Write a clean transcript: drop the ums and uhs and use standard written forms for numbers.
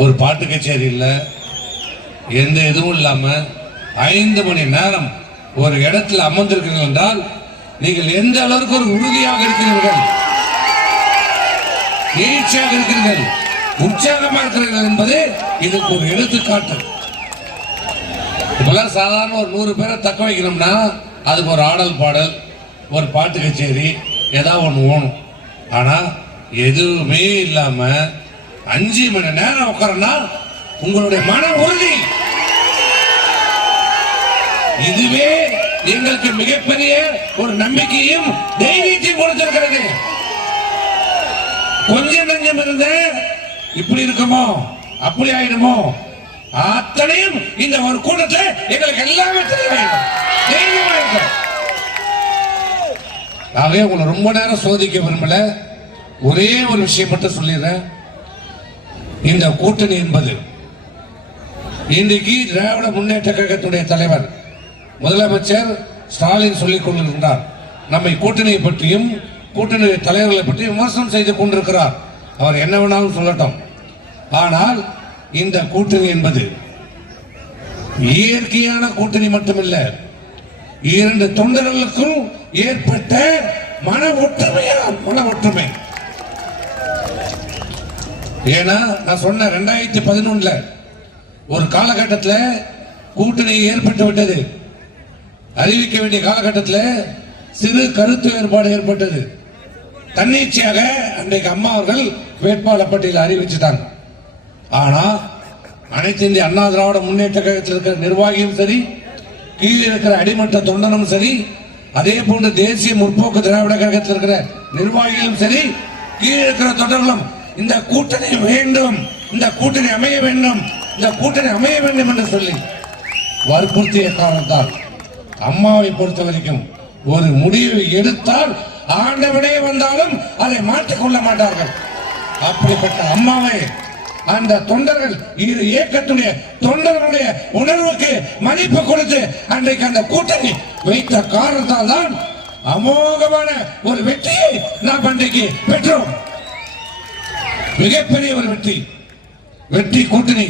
ஒரு பாட்டு கச்சேரி இல்ல, எந்த எதுவும் இல்லாம 5 மணி நேரம் ஒரு இடத்தில் அமர்ந்திருக்கிறீர்கள் என்றால் நீங்கள் எந்த அளவுக்கு ஒரு உறுதியாக இருக்கிறீர்கள், எழுச்சியாக இருக்கிறீர்கள், உற்சாகமா இருக்கிறீர்கள் என்பது இதுக்கு ஒரு எடுத்துக்காட்டு. இப்பெல்லாம் சாதாரண ஒரு 100 பேரை தக்க வைக்கணும்னா அதுக்கு ஒரு ஆடல் பாடல், ஒரு பாட்டு கச்சேரி, ஏதாவது ஒன்று ஓணும். ஆனா எதுவுமே இல்லாம 5 மணி நேரம் உட்காரனா உங்களுடைய மன உறுதி, இதுவே எங்களுக்கு மிகப்பெரிய ஒரு நம்பிக்கையும் தைரியத்தையும் கொடுத்திருக்கிறது. கொஞ்சம் நஞ்சம் இருந்த இப்படி இருக்குமோ அப்படி ஆயிடுமோ, அத்தனையும் இந்த ஒரு கூட்டத்தில் எங்களுக்கு எல்லாமே தெரிய வேண்டும். ஆகவே உங்களை ரொம்ப நேரம் சோதிக்க விரும்பல, ஒரே ஒரு விஷயம் மட்டும் சொல்லிடுறேன். இந்த கூட்டணி என்பது இன்றைக்கு திராவிட முன்னேற்ற கழகத்துடைய தலைவர் முதலமைச்சர் ஸ்டாலின் சொல்லிக் கொண்டிருக்கிறார். நம்மை கூட்டணியை பற்றியும் கூட்டணி தலைவர்களை பற்றி விமர்சனம் செய்து கொண்டிருக்கிறார். அவர் என்ன வேணாலும் சொல்லட்டும். ஆனால் இந்த கூட்டணி என்பது இயற்கையான கூட்டணி மட்டுமில்ல, 2 தொண்டர்களுக்கும் ஏற்பட்ட மன ஒற்றுமை. ஏன்னா நான் சொன்ன 2011 ஒரு காலகட்டத்தில் கூட்டணி ஏற்பட்டு விட்டது. அறிவிக்க வேண்டிய காலகட்டத்தில் சிறு கருத்து வேறுபாடு ஏற்பட்டது. தன்னிச்சையாக அன்றைக்கு அம்மா அவர்கள் வேட்பாளர் பட்டியல் அறிவிச்சுட்டாங்க. ஆனா அனைத்து இந்திய அண்ணா திராவிட முன்னேற்ற கழகத்தில் இருக்கிற நிர்வாகியும் சரி, கீழே இருக்கிற அடிமட்ட தொண்டனும் சரி, அதே போன்று தேசிய முற்போக்கு திராவிட கழகத்தில் இருக்கிற நிர்வாகிகளும் சரி, கீழே இருக்கிற தொண்டர்களும் இந்த கூட்டணி வேண்டும், இந்த கூட்டணி அமைய வேண்டும், இந்த கூட்டணி அமைய வேண்டும் என்று சொல்லி வற்புறுத்திய காரணத்தால் அம்மாவை பொறுத்த வரைக்கும் ஒரு முடிவை எடுத்தால் ஆண்டவனே வந்தாலும் அதை மாற்றிக்கொள்ள மாட்டார்கள். அப்படிப்பட்ட அம்மாவை அந்த தொண்டர்கள் இயக்கத்துடைய தொண்டர்களுடைய உணர்வுக்கு மதிப்பு கொடுத்து அன்றைக்கு அந்த கூட்டணி வைத்த காரணத்தால் தான் அமோகமான ஒரு வெற்றியை நாம் அன்றைக்கு பெற்றோம். மிகப்பெரிய ஒரு வெற்றி கூட்டணி